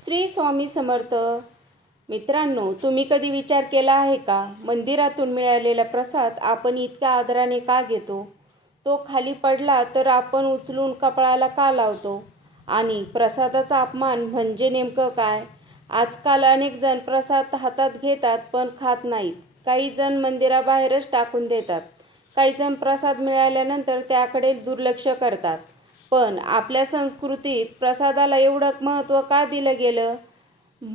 श्री स्वामी समर्थ. मित्रांनो, तुम्ही कधी विचार केला आहे का, मंदिरातून मिळालेला प्रसाद आपण इतक्या आदराने का घेतो? तो खाली पडला तर आपण उचलून कपाळाला का लावतो? आणि प्रसादाचा अपमान म्हणजे नेमकं काय? आजकाल अनेक जण प्रसाद हातात घेतात पण खात नाहीत. काही जण मंदिराबाहेरच टाकून देतात. काही जण प्रसाद मिळाल्यानंतर त्याकडे दुर्लक्ष करतात. पण आपल्या संस्कृतीत प्रसादाला एवढं महत्त्व का दिलं गेलं?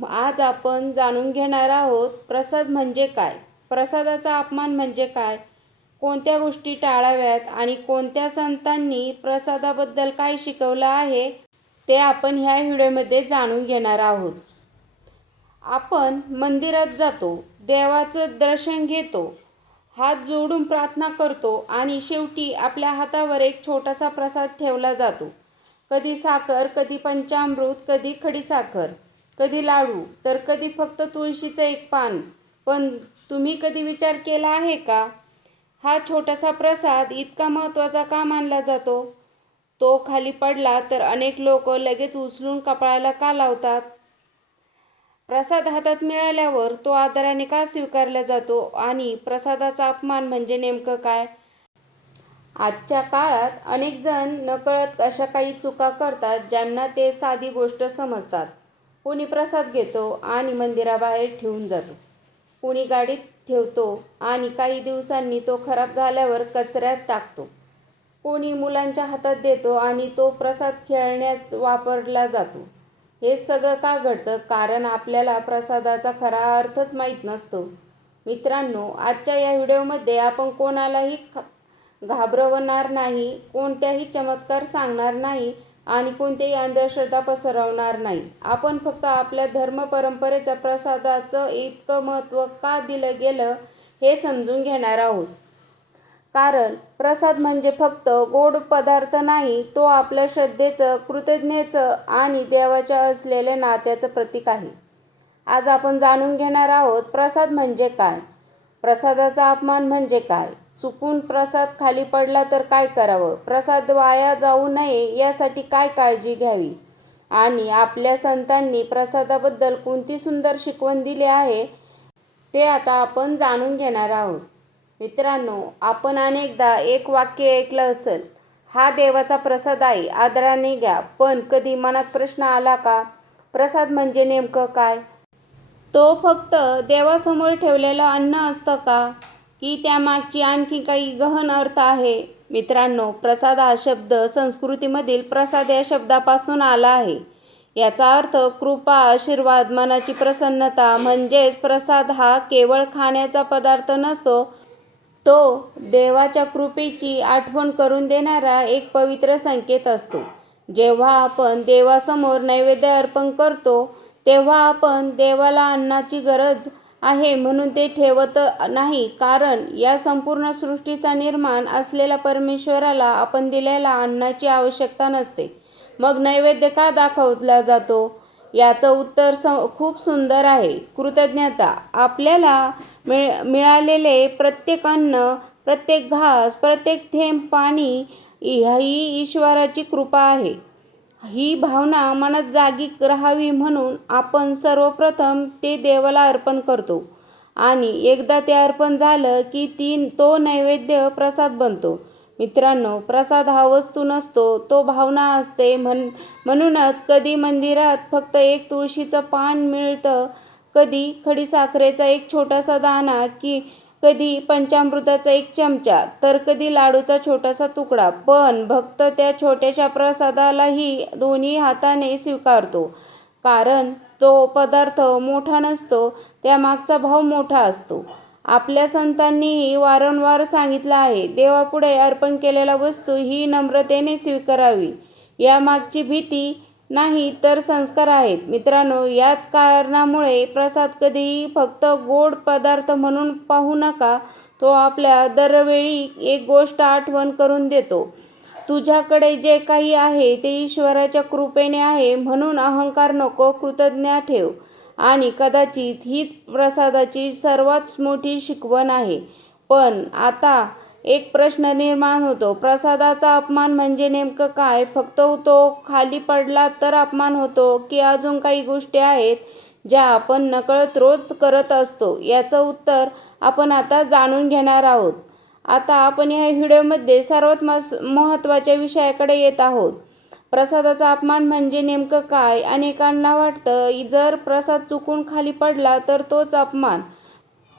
आज आपण जाणून घेणार आहोत, प्रसाद म्हणजे काय, प्रसादाचा अपमान म्हणजे काय, कोणत्या गोष्टी टाळाव्यात आणि कोणत्या संतांनी प्रसादाबद्दल काय शिकवलं आहे, ते आपण ह्या व्हिडिओमध्ये जाणून घेणार आहोत. आपण मंदिरात जातो, देवाचं दर्शन घेतो, हात जोडून प्रार्थना करतो आणि शेवटी आपल्या हातावर एक छोटासा प्रसाद ठेवला जातो. कधी साखर, कधी पंचामृत, कधी खडीसाखर, कधी लाडू, तर कधी फक्त तुळशीचं एक पान. पण तुम्ही कधी विचार केला आहे का, हा छोटासा प्रसाद इतका महत्त्वाचा का मानला जातो? तो खाली पडला तर अनेक लोक लगेच उचलून कपाळाला का लावतात? प्रसाद हातात मिळाल्यावर तो आदराने का स्वीकारला जातो आणि प्रसादाचा अपमान म्हणजे नेमकं काय? आजच्या काळात अनेक जण नकळत अशा काही चुका करतात ज्यांना ते साधी गोष्ट समजतात. कोणी प्रसाद घेतो आणि मंदिराबाहेर ठेवून जातो. कोणी गाडीत ठेवतो आणि काही दिवसांनी तो खराब झाल्यावर कचऱ्यात टाकतो. कोणी मुलांच्या हातात देतो आणि तो प्रसाद खेळण्यात वापरला जातो. हे सगळं का घडतं? कारण आपल्याला प्रसादाचा खरा अर्थच माहीत नसतो. मित्रांनो, आजच्या या व्हिडिओमध्ये आपण कोणालाही घाबरवणार नाही, कोणत्याही चमत्कार सांगणार नाही आणि कोणत्याही अंधश्रद्धा पसरवणार नाही. आपण फक्त आपल्या धर्म परंपरेचा प्रसादाचं इतकं महत्त्व का दिलं गेलं हे समजून घेणार आहोत. कारण प्रसाद म्हणजे फक्त गोड पदार्थ नाही, तो आपल्या श्रद्धेचं, कृतज्ञतेचं आणि देवाच्या असलेल्या नात्याचं प्रतीक आहे. आज आपण जाणून घेणार आहोत, प्रसाद म्हणजे काय, प्रसादाचा अपमान म्हणजे काय, चुकून प्रसाद खाली पडला तर काय करावं, प्रसाद वाया जाऊ नये यासाठी काय काळजी घ्यावी आणि आपल्या संतांनी प्रसादाबद्दल कोणती सुंदर शिकवण दिली आहे, ते आता आपण जाणून घेणार आहोत. मित्रांनो, आपण अनेकदा एक वाक्य ऐकलं असेल, हा देवाचा प्रसाद आहे, आदराने घ्या. पण कधी मनात प्रश्न आला का, प्रसाद म्हणजे नेमकं काय? तो फक्त देवासमोर ठेवलेलं अन्न असतं का, की त्यामागची आणखी काही गहन अर्थ आहे? मित्रांनो, प्रसाद हा शब्द संस्कृतीमधील प्रसाद या शब्दापासून आला आहे. याचा अर्थ कृपा, आशीर्वाद, मनाची प्रसन्नता. म्हणजेच प्रसाद हा केवळ खाण्याचा पदार्थ नसतो, तो देवाच्या कृपेची आठवण करून देणारा एक पवित्र संकेत असतो. जेव्हा आपण देवासमोर नैवेद्य अर्पण करतो, तेव्हा आपण देवाला अन्नाची गरज आहे म्हणून ते ठेवत नाही, कारण या संपूर्ण सृष्टीचा निर्माण असलेल्या परमेश्वराला आपण दिलेल्या अन्नाची आवश्यकता नसते. मग नैवेद्य का दाखवला जातो? याचं उत्तर खूप सुंदर आहे, कृतज्ञता. आपल्याला मिळालेले प्रत्येक अन्न, प्रत्येक घास, प्रत्येक थेंब पाणी ही ईश्वराची कृपा आहे. ही भावना मनात जागी राहावी म्हणून आपण सर्वप्रथम ते देवाला अर्पण करतो आणि एकदा ते अर्पण झालं की तो नैवेद्य प्रसाद बनतो. मित्रांनो, प्रसाद हा वस्तू नसतो, तो भावना असते. म्हणूनच कधी मंदिरात फक्त एक तुळशीचं पान मिळतं, कधी खडीसाखरेचा एक छोटासा दाणा, की कधी पंचामृताचा एक चमचा, तर कधी लाडूचा छोटासा तुकडा. पण भक्त त्या छोट्याशा प्रसादालाही दोन्ही हाताने स्वीकारतो, कारण तो पदार्थ मोठा नसतो, त्यामागचा भाव मोठा असतो. आपल्या संतांनीही वारंवार सांगितलं आहे, देवापुढे अर्पण केलेली वस्तू ही नम्रतेने स्वीकारावी. यामागची भीती नाही तर संस्कार आहेत. मित्रांनो, याच कारणामुळे प्रसाद कधीही फक्त गोड पदार्थ म्हणून पाहू नका. तो आपल्या दरवेळी एक गोष्ट आठवण करून देतो, तुझ्याकडे जे काही आहे ते ईश्वराच्या कृपेने आहे, म्हणून अहंकार नको, कृतज्ञता ठेव. आणि कदाचित हीच प्रसादाची सर्वात मोठी शिकवण आहे. पण आता एक प्रश्न निर्माण होतो, प्रसादाचा अपमान म्हणजे नेमकं काय? फक्त तो खाली पडला तर अपमान होतो की अजून काही गोष्टी आहेत ज्या आपण नकळत रोज करत असतो? याचं उत्तर आपण आता जाणून घेणार आहोत. आता आपण या व्हिडिओमध्ये सर्वात महत्त्वाच्या विषयाकडे येत आहोत. प्रसादाचा अपमान म्हणजे नेमकं काय? अनेकांना वाटतं जर प्रसाद चुकून खाली पडला तर तोच अपमान.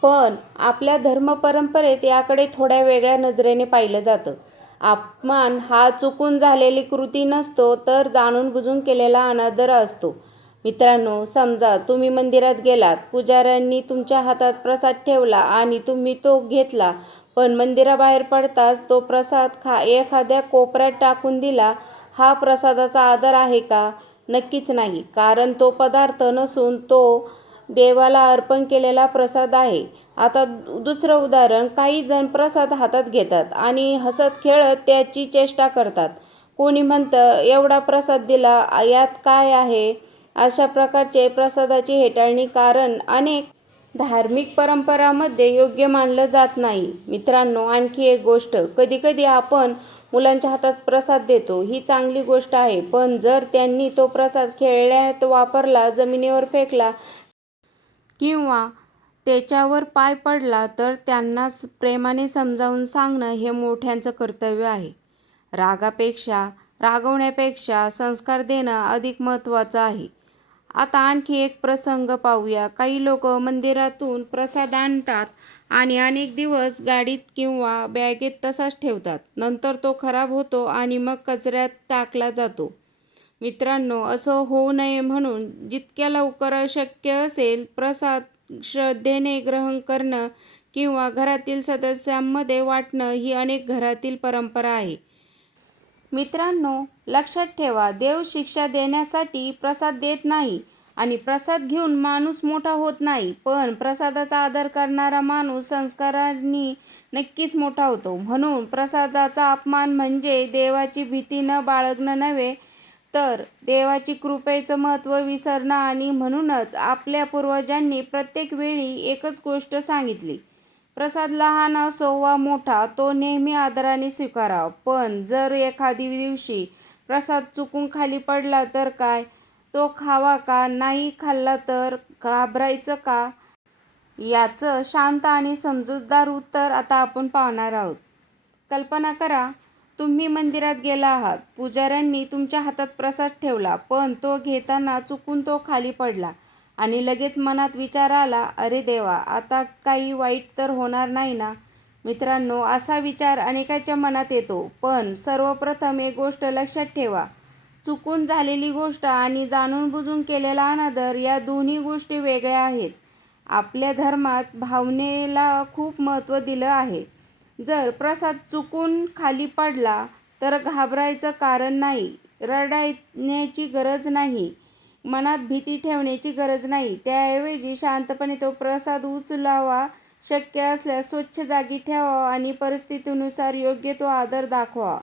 पण आपल्या धर्मपरंपरेत याकडे थोड्या वेगळ्या नजरेने पाहिलं जातं. अपमान हा चुकून झालेली कृती नसतो, तर जाणून बुजून केलेला अनादर असतो. मित्रांनो, समजा तुम्ही मंदिरात गेलात, पुजाऱ्यांनी तुमच्या हातात प्रसाद ठेवला आणि तुम्ही तो घेतला, पण मंदिराबाहेर पडताच तो प्रसाद एखाद्या कोपऱ्यात टाकून दिला. हा प्रसादाचा आदर आहे का? नक्कीच नाही, कारण तो पदार्थ नसून तो देवाला अर्पण केलेला प्रसाद आहे. आता दुसरं उदाहरण, काही जण प्रसाद हातात घेतात आणि हसत खेळत त्याची चेष्टा करतात. कोणी म्हणतं, एवढा प्रसाद दिला, यात काय आहे? अशा प्रकारचे प्रसादाची हेटाळणी कारण अनेक धार्मिक परंपरांमध्ये योग्य मानलं जात नाही. मित्रांनो, आणखी एक गोष्ट, कधीकधी आपण मुलांच्या हातात प्रसाद देतो, ही चांगली गोष्ट आहे. पण जर त्यांनी तो प्रसाद खेळण्यात वापरला, जमिनीवर फेकला किंवा त्याच्यावर पाय पडला, तर त्यांना प्रेमाने समजावून सांगणं हे मोठ्यांचं कर्तव्य आहे. रागवण्यापेक्षा संस्कार देणं अधिक महत्त्वाचं आहे. आता आणखी एक प्रसंग पाहूया. काही लोक मंदिरातून प्रसाद आणतात आणि अनेक दिवस गाडीत किंवा बॅगेत तसाच ठेवतात. नंतर तो खराब होतो आणि मग कचऱ्यात टाकला जातो. मित्रांनो, असं होऊ नये म्हणून जितक्या लवकर शक्य असेल प्रसाद श्रद्धेने ग्रहण करणं किंवा घरातील सदस्यांमध्ये वाटणं ही अनेक घरातील परंपरा आहे. मित्रांनो, लक्षात ठेवा, देव शिक्षा देण्यासाठी प्रसाद देत नाही आणि प्रसाद घेऊन माणूस मोठा होत नाही. पण प्रसादाचा आदर करणारा माणूस संस्कारांनी नक्कीच मोठा होतो. म्हणून प्रसादाचा अपमान म्हणजे देवाची भीती न बाळगणं नव्हे, तर देवाची कृपेचं महत्त्व विसरणं. आणि म्हणूनच आपल्या पूर्वजांनी प्रत्येक वेळी एकच गोष्ट सांगितली, प्रसाद लहान असो वा मोठा, तो नेहमी आदराने स्वीकारावा. पण जर एखादी दिवशी प्रसाद चुकून खाली पडला तर काय? तो खावा का? नाही खाल्ला तर घाबरायचं का? याचं शांत आणि समजूतदार उत्तर आता आपण पाहणार आहोत. कल्पना करा, तुम्ही मंदिरात गेला आहात. पुजाऱ्यांनी तुमच्या हातात प्रसाद ठेवला, पण तो घेताना चुकून तो खाली पडला आणि लगेच मनात विचार आला, अरे देवा, आता काही वाईट तर होणार नाही ना? मित्रांनो, असा विचार अनेकाच्या मनात येतो. पण सर्वप्रथम एक गोष्ट लक्षात ठेवा, चुकून झालेली गोष्ट आणि जाणून बुजून केलेला अनादर या दोन्ही गोष्टी वेगळ्या आहेत. आपल्या धर्मात भावनेला खूप महत्त्व दिलं आहे. जर प्रसाद चुकून खाली पडला तर घाबरायचं कारण नाही, रडण्याची गरज नाही, मनात भीती ठेवण्याची गरज नाही. त्याऐवजी शांतपणे तो प्रसाद उचलावा, शक्य असल्यास स्वच्छ जागी ठेवावा आणि परिस्थितीनुसार योग्य तो आदर दाखवावा.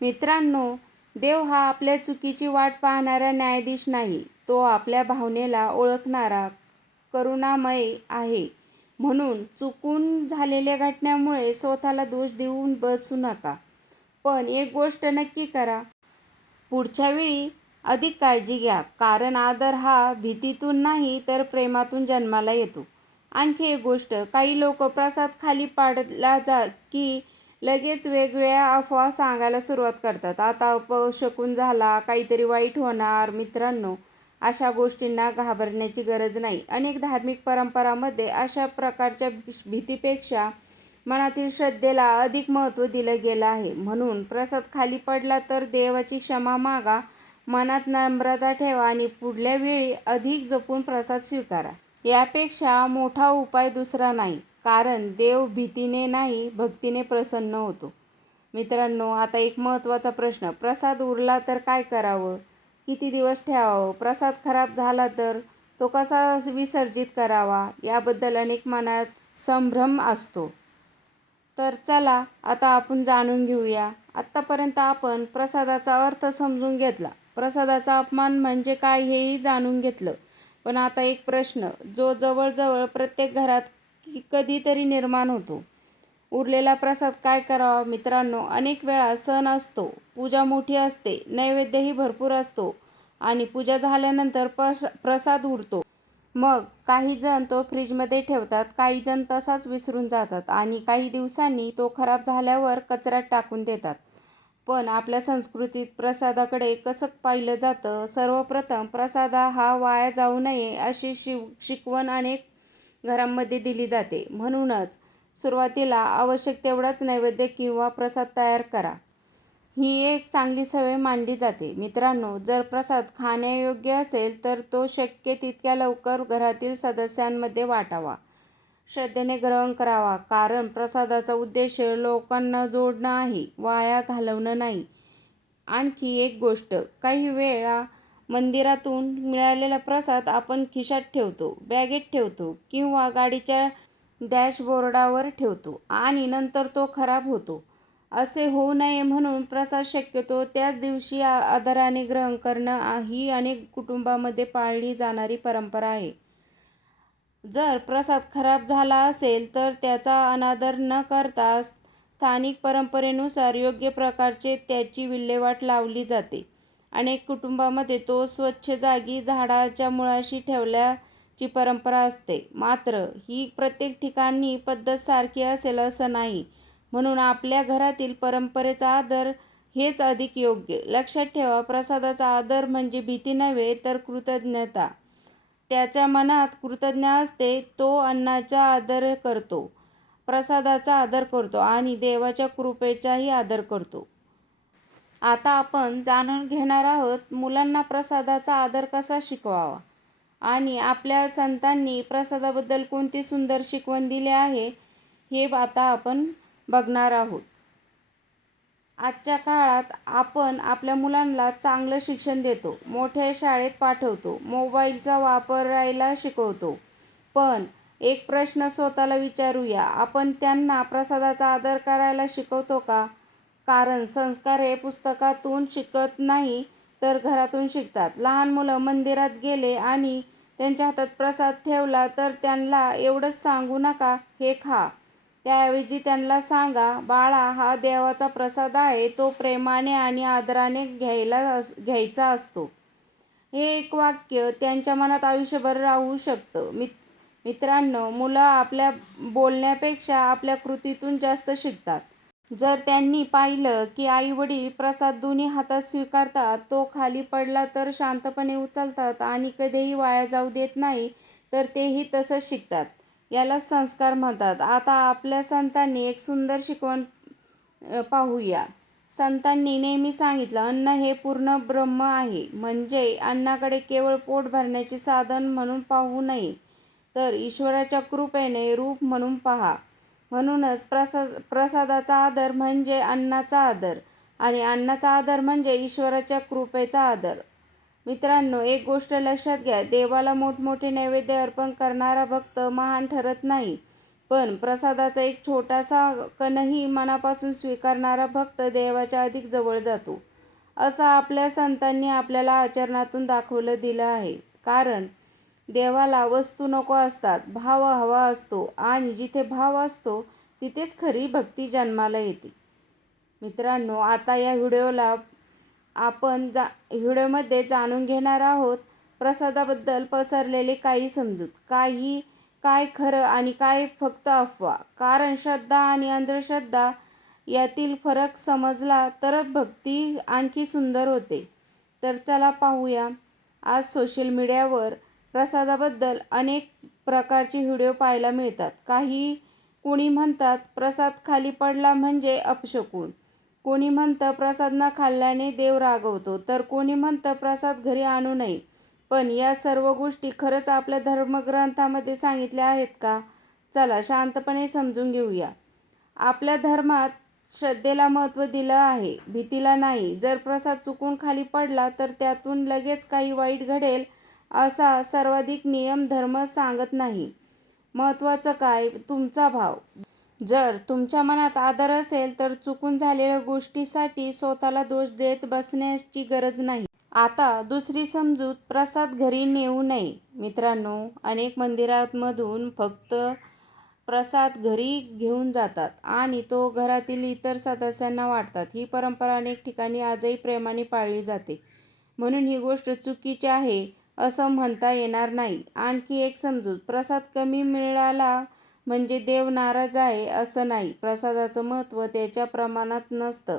मित्रांनो, देव हा आपल्या चुकीची वाट पाहणारा न्यायाधीश नाही, तो आपल्या भावनेला ओळखणारा करुणामय आहे. म्हणून चुकून झालेल्या घटनेमुळे स्वतःला दोष देऊन बसू नका. पण एक गोष्ट नक्की करा, पुढच्या वेळी अधिक काळजी घ्या, कारण आदर हा भीतीतून नाही तर प्रेमातून जन्माला येतो. आणखी एक गोष्ट, काही लोक प्रसाद खाली पाडला की लगेच वेगळ्या अफवा सांगायला सुरुवात करतात. आता अपशकुन झाला, काहीतरी वाईट होणार. मित्रांनो, अशा गोष्टींना घाबरण्याची गरज नाही. अनेक धार्मिक परंपरांमध्ये अशा प्रकारच्या भीतीपेक्षा मनातील श्रद्धेला अधिक महत्त्व दिलं गेलं आहे. म्हणून प्रसाद खाली पडला तर देवाची क्षमा मागा, मनात नम्रता ठेवा आणि पुढल्या वेळी अधिक जपून प्रसाद स्वीकारा. यापेक्षा मोठा उपाय दुसरा नाही, कारण देव भीतीने नाही, भक्तीने प्रसन्न होतो. मित्रांनो, आता एक महत्त्वाचा प्रश्न, प्रसाद उरला तर काय करावं? किती दिवस ठेवावं? प्रसाद खराब झाला तर तो कसा विसर्जित करावा? याबद्दल अनेक मनात संभ्रम असतो. तर चला, आता आपण जाणून घेऊया. आत्तापर्यंत आपण प्रसादाचा अर्थ समजून घेतला, प्रसादाचा अपमान म्हणजे काय हेही जाणून घेतलं. पण आता एक प्रश्न, जो जवळजवळ प्रत्येक घरात कधीतरी निर्माण होतो, उरलेला प्रसाद काय करावा मित्रांनो? अनेक वेळा सण असतो, पूजा मोठी असते, नैवेद्यही भरपूर असतो आणि पूजा झाल्यानंतर प्रसाद उरतो. मग काही जण तो फ्रीजमध्ये ठेवतात, काही जण तसाच विसरून जातात आणि काही दिवसांनी तो खराब झाल्यावर कचऱ्यात टाकून देतात. पण आपल्या संस्कृतीत प्रसादाकडे कसं पाहिलं जातं? सर्वप्रथम प्रसाद हा वाया जाऊ नये अशी शिकवण अनेक घरांमध्ये दिली जाते. म्हणूनच सुरुवातीला आवश्यक तेवढाच नैवेद्य किंवा प्रसाद तयार करा. ही एक चांगली सवय मानली जाते. मित्रांनो, जर प्रसाद खाण्यायोग्य असेल तर तो शक्य तितक्या लवकर घरातील सदस्यांमध्ये वाटावा. श्रद्धेने ग्रहण करावा, कारण प्रसादाचा उद्देश लोकांना जोडणं आहे, वाया घालवणं नाही. आणखी एक गोष्ट, काही वेळा मंदिरातून मिळालेला प्रसाद आपण खिशात ठेवतो, बॅगेत ठेवतो किंवा गाडीच्या डॅशबोर्डावर ठेवतो आणि नंतर तो खराब होतो. असे होऊ नये म्हणून प्रसाद शक्यतो त्याच दिवशी आदराने ग्रहण करणं ही अनेक कुटुंबांमध्ये पाळली जाणारी परंपरा आहे. जर प्रसाद खराब झाला असेल तर त्याचा अनादर न करता स्थानिक परंपरेनुसार योग्य प्रकारे त्याची विल्हेवाट लावली जाते. अनेक कुटुंबांमध्ये तो स्वच्छ जागी झाडाच्या मुळाशी ठेवल्याची परंपरा असते. मात्र ही प्रत्येक ठिकाणी पद्धत सारखी असेल असं नाही. म्हणून आपल्या घरातील परंपरेचा आदर हेच अधिक योग्य. लक्षात ठेवा, प्रसादाचा आदर म्हणजे भीती नव्हे तर कृतज्ञता. त्याच्या मनात कृतज्ञता असते, तो अन्नाचा आदर करतो, प्रसादाचा आदर करतो आणि देवाच्या कृपेचाही आदर करतो. आता आपण जाणून घेणार आहोत मुलांना प्रसादाचा आदर कसा शिकवावा आणि आपल्या संतांनी प्रसादाबद्दल कोणती सुंदर शिकवण दिली आहे हे आता आपण बघणार आहोत. आजच्या काळात आपण आपल्या मुलांना चांगलं शिक्षण देतो, मोठ्या शाळेत पाठवतो, मोबाईलचा वापरायला शिकवतो. पण एक प्रश्न स्वतःला विचारूया, आपण त्यांना प्रसादाचा आदर करायला शिकवतो का? कारण संस्कार हे पुस्तकातून शिकत नाही तर घरातून शिकतात. लहान मुलं मंदिरात गेले आणि त्यांच्या हातात प्रसाद ठेवला तर त्यांना एवढंच सांगू नका, हे खा. त्याऐवजी त्यांना सांगा, बाळा, हा देवाचा प्रसाद आहे, तो प्रेमाने आणि आदराने घ्यायचा असतो. हे एक वाक्य त्यांच्या मनात आयुष्यभर राहू शकतं. मित्रांनो, मुलं आपल्या बोलण्यापेक्षा आपल्या कृतीतून जास्त शिकतात. जर त्यांनी पाहिलं की आई-वडील प्रसाद दोन्ही हातात स्वीकारतात, तो खाली पडला तर शांतपणे उचलतात आणि कधीही वाया जाऊ देत नाही, तर तेही तसंच शिकतात. यालाच संस्कार म्हणतात. आता आपल्या संतांनी एक सुंदर शिकवण पाहूया. संतांनी नेहमी सांगितलं, अन्न हे पूर्ण ब्रह्म आहे. म्हणजे अन्नाकडे केवळ पोट भरण्याचे साधन म्हणून पाहू नये, तर ईश्वराच्या कृपेने रूप म्हणून पहा. म्हणूनच प्रसादाचा आदर म्हणजे अन्नाचा आदर आणि अन्नाचा आदर म्हणजे ईश्वराच्या कृपेचा आदर. मित्रांनो, एक गोष्ट लक्षात घ्या, देवाला मोठमोठे नैवेद्य अर्पण करणारा भक्त महान ठरत नाही, पण प्रसादाचा एक छोटासा कणही मनापासून स्वीकारणारा भक्त देवाच्या अधिक जवळ जातो. असं आपल्या संतांनी आपल्याला आचरणातून दाखवून दिलं आहे. कारण देवाला वस्तू नको असतात, भाव हवा असतो आणि जिथे भाव असतो तिथेच खरी भक्ती जन्माला येते. मित्रांनो, आता या व्हिडिओमध्ये जाणून घेणार आहोत प्रसादाबद्दल पसरलेले काही समजूत. काय खरं आणि काय फक्त अफवा. कारण श्रद्धा आणि अंधश्रद्धा यातील फरक समजला तरच भक्ती आणखी सुंदर होते. तर चला पाहूया. आज सोशल मीडियावर प्रसादाबद्दल अनेक प्रकारचे व्हिडिओ पाहायला मिळतात. कोणी म्हणतात प्रसाद खाली पडला म्हणजे अपशकुन, कोणी म्हणतं प्रसाद न खाल्ल्याने देव रागवतो, तर कोणी म्हणतं प्रसाद घरी आणू नये. पण या सर्व गोष्टी खरंच आपल्या धर्मग्रंथामध्ये सांगितल्या आहेत का? चला शांतपणे समजून घेऊया. आपल्या धर्मात श्रद्धेला महत्त्व दिलं आहे, भीतीला नाही. जर प्रसाद चुकून खाली पडला तर त्यातून लगेच काही वाईट घडेल असा सर्वाधिक नियम धर्म सांगत नाही. महत्त्वाचं काय? तुमचा भाव. जर तुमच्या मनात आदर असेल तर चुकून झालेल्या गोष्टीसाठी स्वतःला दोष देत बसण्याची गरज नाही. आता दुसरी समजूत, प्रसाद घरी नेऊ नये. मित्रांनो, अनेक मंदिरांमधून फक्त प्रसाद घरी घेऊन जातात आणि तो घरातील इतर सदस्यांना वाटतात. ही परंपरा अनेक ठिकाणी आजही प्रेमाने पाळली जाते. म्हणून ही गोष्ट चुकीची आहे असं म्हणता येणार नाही. आणखी एक समजूत, प्रसाद कमी मिळाला म्हणजे देव नाराज आहे असं नाही. प्रसादाचं महत्त्व त्याच्या प्रमाणात नसतं,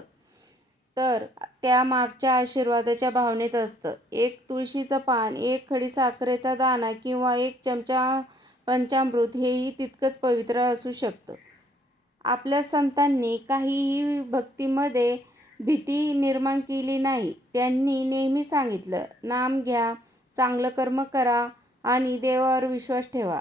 तर त्यामागच्या आशीर्वादाच्या भावनेत असतं. एक तुळशीचं पान, एक खडी साखरेचा दाणा किंवा एक चमचा पंचामृत हेही तितकंच पवित्र असू शकतं. आपल्या संतांनी काहीही भक्तीमध्ये भीती निर्माण केली नाही. त्यांनी नेहमी सांगितलं, नाम घ्या, चांगलं कर्म करा आणि देवावर विश्वास ठेवा.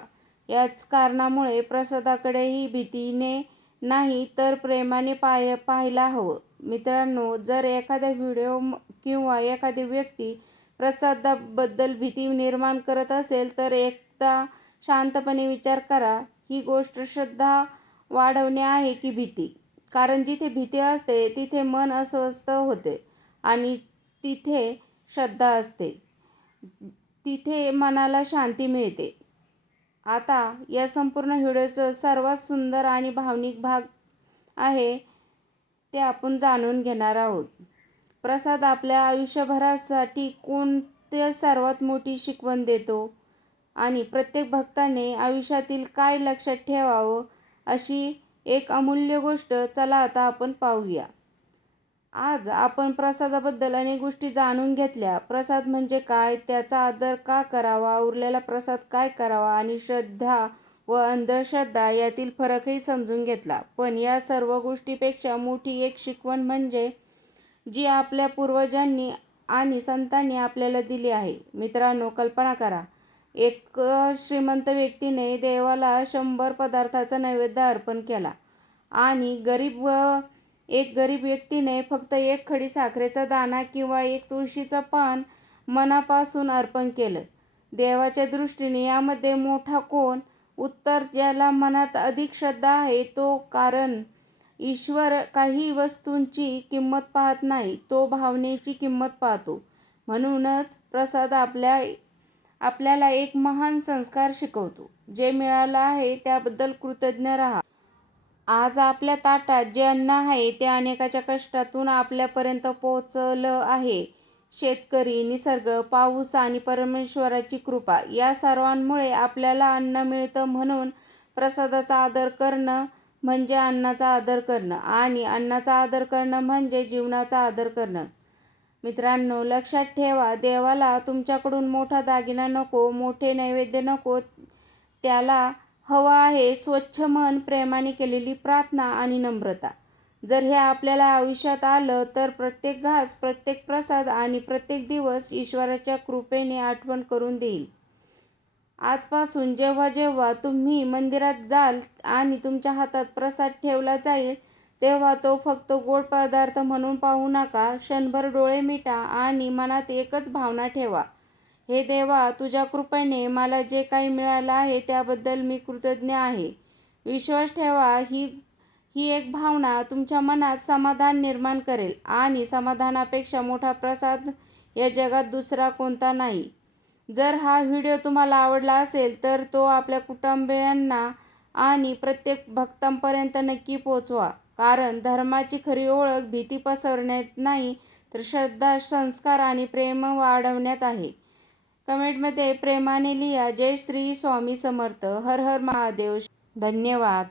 याच कारणामुळे प्रसादाकडेही भीतीने नाही तर प्रेमाने पाहायला हवं. मित्रांनो, जर एखादा व्हिडिओ किंवा एखादी व्यक्ती प्रसादाबद्दल भीती निर्माण करत असेल तर एकदा शांतपणे विचार करा, ही गोष्ट श्रद्धा वाढवणे आहे की भीती? कारण जिथे भीती असते तिथे मन अस्वस्थ होते आणि तिथे श्रद्धा असते तिथे मनाला शांती मिळते. आता या संपूर्ण व्हिडिओचा सर्वात सुंदर आणि भावनिक भाग आहे ते आपण जाणून घेणार आहोत. प्रसाद आपल्या आयुष्यभरासाठी कोणती सर्वात मोठी शिकवण देतो आणि प्रत्येक भक्ताने आयुष्यातील काय लक्षात ठेवावं अशी एक अमूल्य गोष्ट. चला आता आपण पाहूया. आज आपण प्रसादाबद्दल अनेक गोष्टी जाणून घेतल्या. प्रसाद म्हणजे काय, त्याचा आदर का करावा, उरलेला प्रसाद काय करावा आणि श्रद्धा व अंधश्रद्धा यातील फरकही समजून घेतला. पण या सर्व गोष्टींपेक्षा मोठी एक शिकवण म्हणजे जी आपल्या पूर्वजांनी आणि संतांनी आपल्याला दिली आहे. मित्रांनो, कल्पना करा, एक श्रीमंत व्यक्तीने देवाला 100 पदार्थाचा नैवेद्य अर्पण केला आणि एक गरीब व्यक्तीने फक्त एक खडी साखरेचा दाणा किंवा एक तुळशीचं पान मनापासून अर्पण केलं. देवाच्या दृष्टीने यामध्ये मोठा कोण? उत्तर, ज्याला मनात अधिक श्रद्धा आहे तो. कारण ईश्वर काही वस्तूंची किंमत पाहत नाही, तो भावनेची किंमत पाहतो. म्हणूनच प्रसाद आपल्याला एक महान संस्कार शिकवतो. जे मिळालं आहे त्याबद्दल कृतज्ञ राहा. आज आपल्या ताटात जे अन्न आहे ते अनेकाच्या कष्टातून आपल्यापर्यंत पोहोचलं आहे. शेतकरी, निसर्ग, पाऊस आणि परमेश्वराची कृपा या सर्वांमुळे आपल्याला अन्न मिळतं. म्हणून प्रसादाचा आदर करणं म्हणजे अन्नाचा आदर करणं आणि अन्नाचा आदर करणं म्हणजे जीवनाचा आदर करणं. मित्रांनो, लक्षात ठेवा, देवाला तुमच्याकडून मोठा दागिना नको, मोठे नैवेद्य नको. त्याला हवं आहे स्वच्छ मन, प्रेमाने केलेली प्रार्थना आणि नम्रता. जर हे आपल्याला आयुष्यात आलं तर प्रत्येक घास, प्रत्येक प्रसाद आणि प्रत्येक दिवस ईश्वराच्या कृपेने आठवण करून देईल. आजपासून जेव्हा जेव्हा तुम्ही मंदिरात जाल आणि तुमच्या हातात प्रसाद ठेवला जाईल तेव्हा तो फक्त गोड पदार्थ म्हणून पाहू नका. क्षणभर डोळे मिटा आणि मनात एकच भावना ठेवा, हे देवा, तुझ्या कृपेने मला जे काही मिळालं आहे त्याबद्दल मी कृतज्ञ आहे. विश्वास ठेवा, ही एक भावना तुमच्या मनात समाधान निर्माण करेल आणि समाधानापेक्षा मोठा प्रसाद या जगात दुसरा कोणता नाही. जर हा व्हिडिओ तुम्हाला आवडला असेल तर तो आपल्या कुटुंबियांना आणि प्रत्येक भक्तांपर्यंत नक्की पोहोचवा. कारण धर्माची खरी ओळख भीती पसरवण्यात नाही तर श्रद्धा, संस्कार आणि प्रेम वाढवण्यात आहे. कमेंटमध्ये प्रेमाने लिहा, जय श्री स्वामी समर्थ, हर हर महादेव. धन्यवाद.